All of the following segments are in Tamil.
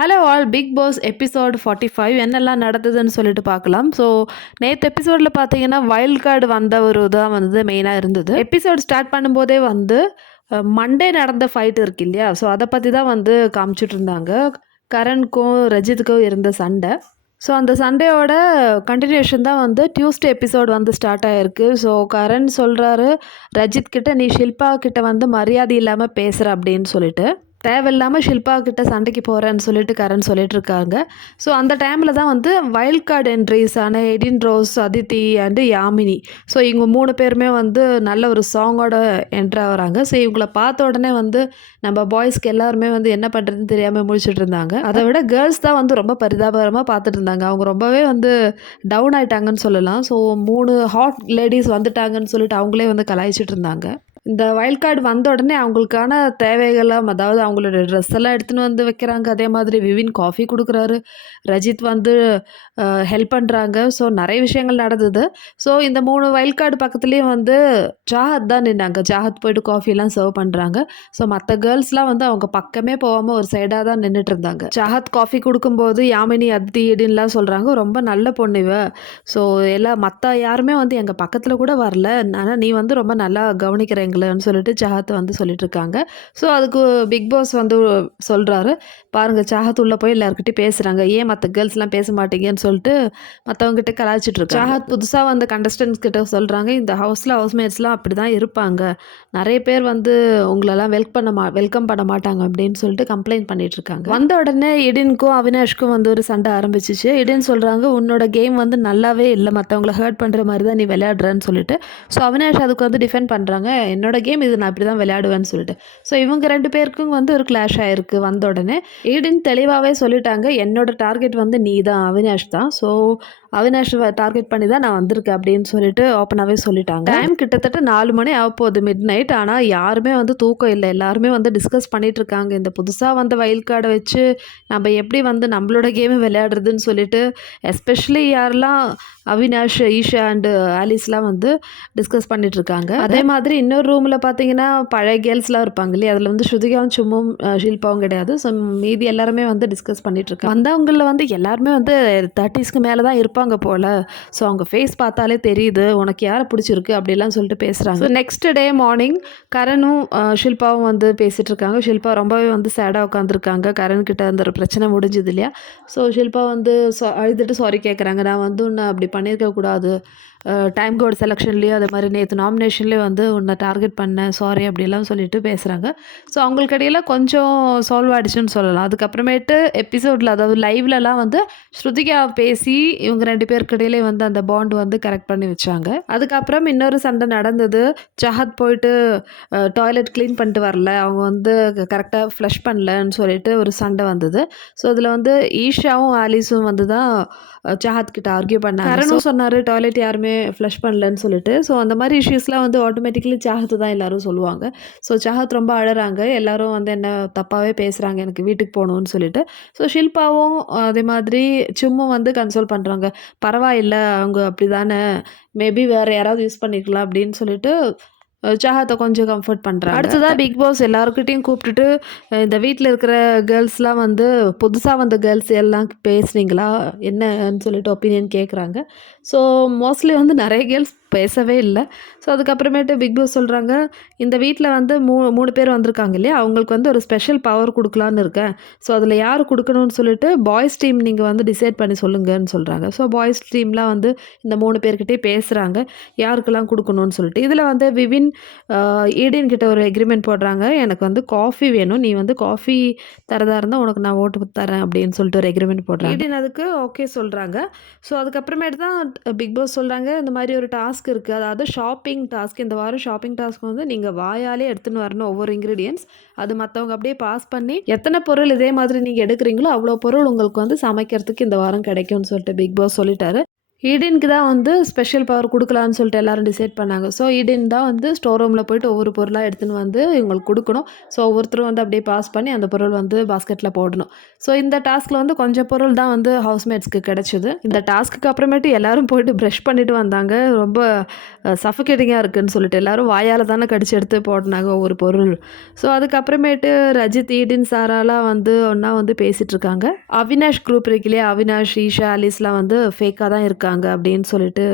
Hello all, Bigg Boss episode 45 என்னெல்லாம் நடந்ததுன்னு சொல்லிட்டு பார்க்கலாம். ஸோ நேற்று எபிசோடில் பார்த்தீங்கன்னா வைல்ட் கார்டு வந்த ஒரு இதாக வந்து மெயினாக இருந்தது. எபிசோட் ஸ்டார்ட் பண்ணும்போதே வந்து மண்டே நடந்த ஃபைட் இருக்கு இல்லையா, ஸோ அதை பற்றி தான் வந்து காமிச்சிட்டு இருந்தாங்க. கரணுக்கும் ரஜித்துக்கும் இருந்த சண்டை. ஸோ அந்த சண்டையோட கண்டினியூஷன் தான் வந்து டியூஸ்டே எபிசோட் வந்து ஸ்டார்ட் ஆகிருக்கு. ஸோ கரண் சொல்கிறாரு ரஜித் கிட்ட, நீ ஷில்பா கிட்ட வந்து மரியாதை இல்லாமல் பேசுகிற அப்படின்னு சொல்லிட்டு, தேவையில்லாமல் ஷில்பா கிட்ட சண்டைக்கு போகிறேன்னு சொல்லிட்டு கரண் சொல்லிட்டு இருக்காங்க. ஸோ அந்த டைமில் தான் வந்து வைல்ட் கார்டு என்ட்ரிஸான Eden Rose, Adithi and Yamini, so இவங்க 3 பேருமே வந்து நல்ல ஒரு சாங்கோட என்ட்ரு ஆகிறாங்க. ஸோ இவங்கள பார்த்த உடனே வந்து நம்ம பாய்ஸ்க்கு எல்லாருமே வந்து என்ன பண்ணுறதுன்னு தெரியாமல் முழிச்சிட்டு இருந்தாங்க. அதை விட கேர்ள்ஸ் தான் வந்து ரொம்ப பரிதாபகரமாக பார்த்துட்டு இருந்தாங்க. அவங்க ரொம்பவே வந்து டவுன் ஆயிட்டாங்கன்னு சொல்லலாம். ஸோ 3 ஹாட் லேடிஸ் வந்துட்டாங்கன்னு சொல்லிட்டு அவங்களே வந்து கலாய்ச்சிட்டு இருந்தாங்க. இந்த வைல்ட் கார்டு வந்த உடனே அவங்களுக்கான தேவைகள்லாம், அதாவது அவங்களோட ட்ரெஸ் எல்லாம் எடுத்துன்னு வந்து வைக்கிறாங்க. அதே மாதிரி விவின் காஃபி கொடுக்குறாரு, ரஜித் வந்து ஹெல்ப் பண்ணுறாங்க. ஸோ நிறைய விஷயங்கள் நடந்தது. ஸோ இந்த 3 வைல்ட் கார்டு பக்கத்துலேயும் வந்து சாஹத் தான் நின்னாங்க. சாஹத் போயிட்டு காஃபிலாம் சர்வ் பண்ணுறாங்க. ஸோ மற்ற கேர்ள்ஸ்லாம் வந்து அவங்க பக்கமே போகாமல் ஒரு சைடாக தான் நின்றுட்டு இருந்தாங்க. சாஹத் காஃபி கொடுக்கும்போது யாமினி, அத்தி, இடின்லாம் சொல்கிறாங்க, ரொம்ப நல்ல பொண்ணு இவ. ஸோ எல்லாம் மற்ற யாருமே வந்து எங்கள் பக்கத்தில் கூட வரல, ஆனால் நீ வந்து ரொம்ப நல்லா கவனிக்கிறேங்கன்னு சொல்லிட்டு சாஹத் வந்து சொல்லிட்டு இருக்காங்க. ஸோ அதுக்கு பிக் பாஸ் வந்து சொல்கிறாரு, பாருங்கள் சாஹத் உள்ளே போய் எல்லாருக்கிட்டையும் பேசுகிறாங்க, ஏன் மற்ற கேர்ள்ஸ்லாம் பேச மாட்டீங்கன்னு சொல்லிட்டு மற்றவங்ககிட்ட கலாய்ச்சிட்டு இருக்காங்க. சாஹத் புதுசாக வந்து கண்டஸ்டன்ஸ் கிட்ட சொல்கிறாங்க, இந்த ஹவுஸில் ஹவுஸ்மேட்ஸ்லாம் அப்படி தான் இருப்பாங்க, நிறைய பேர் வந்து உங்களெல்லாம் வெல்கம் பண்ண மாட்டாங்க அப்படின்னு சொல்லிட்டு கம்ப்ளைண்ட் பண்ணிட்டு இருக்காங்க. வந்த உடனே இடினுக்கும் அவினாஷ்க்கும் வந்து ஒரு சண்டை ஆரம்பிச்சிச்சு. இடின் சொல்கிறாங்க, உன்னோட கேம் வந்து நல்லாவே இல்லை, மற்றவங்களை ஹர்ட் பண்ணுற மாதிரி தான் நீ விளையாடுறன்னு சொல்லிட்டு. ஸோ அவினாஷ் அதுக்கு வந்து டிஃபெண்ட் பண்ணுறாங்க, என்னோட கேம் இது, நான் இப்படி தான் விளையாடுவேன்னு சொல்லிட்டு. ஸோ இவங்க 2 பேருக்கும் வந்து ஒரு கிளாஷ் ஆகிருக்கு. வந்த உடனே ஈடின் தெளிவாகவே சொல்லிட்டாங்க, என்னோட டார்கெட் வந்து நீ தான், அவினாஷ் தான். ஸோ அவினாஷ் டார்கெட் பண்ணி தான் நான் வந்திருக்கேன் அப்படின்னு சொல்லிட்டு ஓப்பனாகவே சொல்லிட்டாங்க. டைம் கிட்டத்தட்ட 4 மணி ஆக போகுது, மிட் நைட். ஆனால் யாருமே வந்து தூக்கம் இல்லை. எல்லாருமே வந்து டிஸ்கஸ் பண்ணிட்டு இருக்காங்க, இந்த புதுசாக வந்த வைல்ட் கார்டை வச்சு நம்ம எப்படி வந்து நம்மளோட கேமை விளையாடுறதுன்னு சொல்லிட்டு. எஸ்பெஷலி யாரெல்லாம் அவினாஷ், ஈஷா அண்டு ஆலிஸ்லாம் வந்து டிஸ்கஸ் பண்ணிட்டு இருக்காங்க. அதே மாதிரி இன்னொரு ரூமில் பார்த்தீங்கன்னா பழைய கேர்ள்ஸ்லாம் இருப்பாங்க இல்லையா, அதில் வந்து ஸ்ருதிகாவும் சும்மும் ஷில்பாவும் கிடையாது. ஸோ மீதி எல்லாருமே வந்து டிஸ்கஸ் பண்ணிட்டு இருக்காங்க. வந்தவங்களில் வந்து எல்லாருமே வந்து 30ஸ்க்கு மேலே தான் இருப்பாங்க போல். ஸோ அவங்க ஃபேஸ் பார்த்தாலே தெரியுது உனக்கு யாரை பிடிச்சிருக்கு அப்படிலாம் சொல்லிட்டு பேசுகிறாங்க. ஸோ நெக்ஸ்ட் டே மார்னிங் கரணும் ஷில்பாவும் வந்து பேசிகிட்டு இருக்காங்க. ஷில்பா ரொம்பவே வந்து சேடாக உட்காந்துருக்காங்க. கரண் கிட்ட அந்த ஒரு பிரச்சனை முடிஞ்சது இல்லையா. ஸோ ஷில்பா வந்து அழுதுட்டு சாரி கேட்குறாங்க, நான் வந்து உன்னை அப்படி பண்ணியிருக்கக்கூடாது, டைம் கோட் செலெக்ஷன்லேயும் அதே மாதிரி நேற்று நாமினேஷன்லேயே வந்து உன்னை டார்கெட் பண்ணேன், சாரி அப்படிலாம் சொல்லிட்டு பேசுகிறாங்க. ஸோ அவங்களுக்கு இடையில கொஞ்சம் சால்வ் ஆகிடுச்சுன்னு சொல்லலாம். அதுக்கப்புறமேட்டு எபிசோடில், அதாவது லைவ்லலாம் வந்து ஸ்ருதிகா பேசி இவங்க 2 பேருக்கு இடையிலே வந்து அந்த பாண்ட் வந்து கரெக்ட் பண்ணி வச்சாங்க. அதுக்கப்புறம் இன்னொரு சண்டை நடந்தது. சாஹத் போயிட்டு டாய்லெட் க்ளீன் பண்ணிட்டு வரல, அவங்க வந்து கரெக்டாக ஃப்ளஷ் பண்ணலன்னு சொல்லிட்டு ஒரு சண்டை வந்தது. ஸோ அதில் வந்து ஈஷாவும் ஆலிஸும் வந்து தான் சாஹத் கிட்ட ஆர்கியூ பண்ணாங்க. கரணும் சொன்னார் டாய்லெட் யாருமே ஃப்ளஷ் பண்ணலன்னு சொல்லிட்டு. ஸோ அந்த மாதிரி இஷ்யூஸ்லாம் வந்து ஆட்டோமேட்டிக்கலி சாஹத் தான் எல்லோரும் சொல்லுவாங்க. ஸோ சாஹத் ரொம்ப அழறாங்க, எல்லோரும் வந்து என்ன தப்பாகவே பேசுகிறாங்க, எனக்கு வீட்டுக்கு போகணுன்னு சொல்லிட்டு. ஸோ ஷில்பாவும் அதே மாதிரி சும்மும் வந்து கன்சோல் பண்ணுறாங்க, பரவாயில்ல அவங்க அப்படி தானே, மேபி வேறு யாராவது யூஸ் பண்ணிக்கலாம் அப்படின்னு சொல்லிட்டு சாஹத்தை கொஞ்சம் கம்ஃபர்ட் பண்ணுறாங்க. அடுத்ததாக பிக் பாஸ் எல்லாருக்கிட்டையும் கூப்பிட்டுட்டு, இந்த வீட்டில் இருக்கிற கேர்ள்ஸ்லாம் வந்து புதுசாக வந்த கேர்ள்ஸ் எல்லாம் பேசுனீங்களா என்னன்னு சொல்லிட்டு ஒப்பீனியன் கேட்குறாங்க. ஸோ மோஸ்ட்லி வந்து நிறைய கேர்ள்ஸ் பேசவே இல்லை. ஸோ அதுக்கப்புறமேட்டு பிக் பாஸ் சொல்கிறாங்க, இந்த வீட்டில் வந்து 3 பேர் வந்திருக்காங்க இல்லையா, அவங்களுக்கு வந்து ஒரு ஸ்பெஷல் பவர் கொடுக்கலான்னு இருக்கேன். ஸோ அதில் யார் கொடுக்கணும்னு சொல்லிட்டு பாய்ஸ் டீம் நீங்கள் வந்து டிசைட் பண்ணி சொல்லுங்கன்னு சொல்கிறாங்க. ஸோ பாய்ஸ் டீம்லாம் வந்து இந்த 3 பேர்கிட்டே பேசுகிறாங்க, யாருக்கெல்லாம் கொடுக்கணும்னு சொல்லிட்டு. இதில் வந்து விவின் ஈடின் கிட்ட ஒரு எக்ரிமெண்ட் போடுறாங்க, எனக்கு வந்து காஃபி வேணும், நீ வந்து காஃபி தரதா இருந்தால் உனக்கு நான் ஓட்டு தரேன் அப்படின்னு சொல்லிட்டு ஒரு எக்ரிமெண்ட் போடுறாங்க. ஈடின் அதுக்கு ஓகே சொல்கிறாங்க. ஸோ அதுக்கப்புறமேட்டு தான் பிக் பாஸ் சொல்கிறாங்க, இந்த மாதிரி ஒரு டாஸ்க் இருக்குது, அதாவது ஷாப்பிங் டாஸ்க். இந்த வாரம் ஷாப்பிங் டாஸ்க் வந்து நீங்கள் வாயாலே எடுத்துன்னு வரணும் ஒவ்வொரு இன்க்ரீடியன்ஸ். அது மற்றவங்க அப்படியே பாஸ் பண்ணி எத்தனை பொருள் இதே மாதிரி நீங்கள் எடுக்கிறீங்களோ அவ்வளோ பொருள் உங்களுக்கு வந்து சமைக்கிறதுக்கு இந்த வாரம் கிடைக்கும்னு சொல்லிட்டு பிக் பாஸ் சொல்லிட்டாரு. ஈடனுக்கு தான் வந்து ஸ்பெஷல் பவர் குடுக்கலான்னு சொல்லிட்டு எல்லாரும் டிசைட் பண்ணாங்க. ஸோ ஈடன் தான் வந்து ஸ்டோர் ரூம்ல போயிட்டு ஒவ்வொரு பொருளா எடுத்துன்னு வந்து இவங்களுக்கு குடுக்கணும். ஸோ ஒவ்வொருத்தரும் வந்து அப்படியே பாஸ் பண்ணி அந்த பொருள் வந்து பாஸ்கெட்ல போடணும். ஸோ இந்த டாஸ்க்ல வந்து கொஞ்சம் பொருள் தான் வந்து ஹவுஸ்மேட்ஸ்க்கு கிடைச்சது. இந்த டாஸ்க்குக்கு அப்புறமேட்டு எல்லாரும் போயிட்டு பிரஷ் பண்ணிட்டு வந்தாங்க. ரொம்ப சஃபோகேட்டிங்கா இருக்குன்னு சொல்லிட்டு எல்லாரும் வாயால தானே கடிச்சு எடுத்து போடுனாங்க ஒவ்வொரு பொருள். ஸோ அதுக்கப்புறமேட்டு ரஜித், ஈடன், சாராலாம் வந்து ஒண்ணா வந்து பேசிட்டு இருக்காங்க. அவினாஷ் குரூப் இருக்கு இல்லையா? அவினாஷ், ஈஷா, ஆலிஸ்லாம் வந்து ஃபேக்கா தான் இருக்காங்க அப்படின்னு சொல்லிட்டு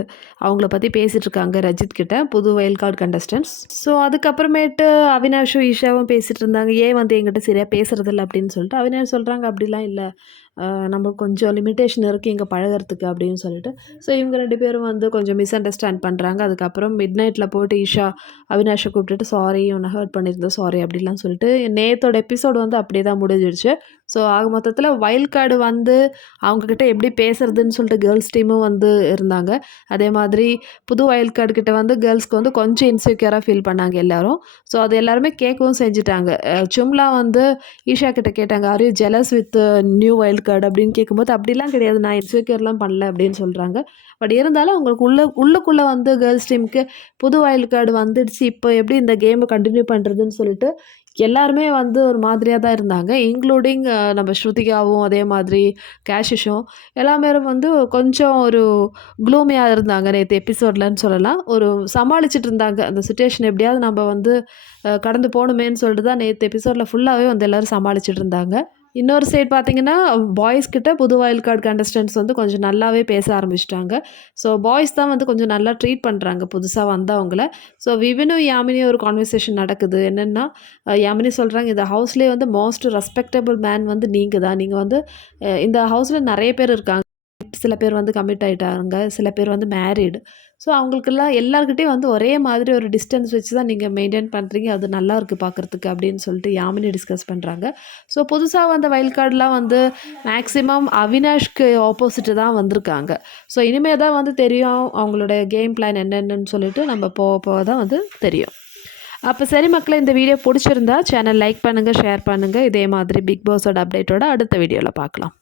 அவங்கள பற்றி பேசிகிட்டு இருக்காங்க ரஜித் கிட்ட, புது வைல்ட் கார்டு கண்டஸ்டன்ட்ஸ். ஸோ அதுக்கப்புறமேட்டு அவினாஷும் ஈஷாவும் பேசிகிட்டு இருந்தாங்க, ஏன் வந்து என்கிட்ட சரியாக பேசுறதில்ல அப்படின்னு சொல்லிட்டு. அவினாஷ் சொல்கிறாங்க, அப்படிலாம் இல்லை, நமக்கு கொஞ்சம் லிமிட்டேஷன் இருக்குது இங்கே பழகிறதுக்கு அப்படின்னு சொல்லிட்டு. ஸோ இவங்க 2 பேரும் வந்து கொஞ்சம் மிஸ் அண்டர்ஸ்டாண்ட் பண்ணுறாங்க. அதுக்கப்புறம் மிட் நைட்டில் போட்டு ஈஷா அவினாஷை கூப்பிட்டுட்டு சாரி உன்னை ஹர்ட் பண்ணியிருந்தோம் சாரி அப்படிலாம் சொல்லிட்டு நேத்தோட எபிசோடு வந்து அப்படியே தான் முடிஞ்சிடுச்சு. ஸோ ஆக மொத்தத்தில் வைல்ட் கார்டு வந்து அவங்கக்கிட்ட எப்படி பேசுறதுன்னு சொல்லிட்டு கேர்ள்ஸ் டீமும் வந்து இருந்தாங்க. அதே மாதிரி புது வைல்ட் கார்டு கிட்ட வந்து கேர்ள்ஸ்க்கு வந்து கொஞ்சம் இன்செக்யூராக ஃபீல் பண்ணாங்க எல்லாரும். ஸோ அது எல்லாருமே கேட்கவும் செஞ்சுட்டாங்க. சும்லா வந்து ஈஷா கிட்ட கேட்டாங்க, are you jealous with new wild card அப்படின்னு கேட்கும்போது, அப்படிலாம் கிடையாது, நான் இன்செக்யூர்லாம் பண்ணல அப்படின்னு சொல்கிறாங்க. பட் இருந்தாலும் அவங்களுக்கு உள்ளுக்குள்ளே வந்து கேர்ள்ஸ் டீமுக்கு புது வைல்ட் கார்டு வந்துடுச்சு, இப்போ எப்படி இந்த கேமை கண்டினியூ பண்ணுறதுன்னு சொல்லிட்டு எல்லாருமே வந்து ஒரு மாதிரியாக தான் இருந்தாங்க. இன்க்ளூடிங் நம்ம ஸ்ருதிகாவும் அதே மாதிரி கேஷிஷும் எல்லாமே வந்து கொஞ்சம் ஒரு க்ளூமியாக இருந்தாங்க நேற்று எபிசோட்லன்னு சொல்லலாம். ஒரு சமாளிச்சுட்டு இருந்தாங்க அந்த சுச்சுவேஷன், எப்படியாவது நம்ம வந்து கடந்து போகணுமேன்னு சொல்லிட்டு தான் நேற்று எபிசோடில் ஃபுல்லாகவே வந்து எல்லோரும் சமாளிச்சுட்டு இருந்தாங்க. இன்னொரு சைடு பார்த்தீங்கன்னா, பாய்ஸ் கிட்ட புது வைல்ட் கார்டு கண்டஸ்டன்ட்ஸ் வந்து கொஞ்சம் நல்லாவே பேச ஆரம்பிச்சுட்டாங்க. ஸோ பாய்ஸ் தான் வந்து கொஞ்சம் நல்லா ட்ரீட் பண்ணுறாங்க புதுசா வந்தவங்கள. ஸோ விபினும் யாமினியும் ஒரு கான்வர்சேஷன் நடக்குது. என்னென்னா, யாமினி சொல்கிறாங்க, இந்த ஹவுஸ்லேயே வந்து மோஸ்ட் ரெஸ்பெக்டபிள் மேன் வந்து நீங்கள் தான். நீங்கள் வந்து இந்த ஹவுஸில் நிறைய பேர் இருக்காங்க. சில பேர் வந்து கமிட் ஆகிட்டாங்க, சில பேர் வந்து மேரீடு. ஸோ அவங்களுக்கெல்லாம் எல்லாருக்கிட்டையும் வந்து ஒரே மாதிரி ஒரு டிஸ்டன்ஸ் வச்சு தான் நீங்கள் மெயின்டைன் பண்ணுறீங்க, அது நல்லா இருக்குது பார்க்குறதுக்கு அப்படின்னு சொல்லிட்டு யாமினி டிஸ்கஸ் பண்ணுறாங்க. ஸோ புதுசாக வந்த வைல்ட் கார்டெலாம் வந்து மேக்ஸிமம் அவினாஷ்க்கு ஆப்போசிட்டு தான் வந்திருக்காங்க. ஸோ இனிமேல் தான் வந்து தெரியும் அவங்களோட கேம் பிளான் என்னென்னு சொல்லிட்டு நம்ம போக போக தான் வந்து தெரியும். அப்போ சரி மக்களே, இந்த வீடியோ பிடிச்சிருந்தா சேனல் லைக் பண்ணுங்கள், ஷேர் பண்ணுங்கள். இதே மாதிரி பிக் பாஸோட அப்டேட்டோட அடுத்த வீடியோவில் பார்க்கலாம்.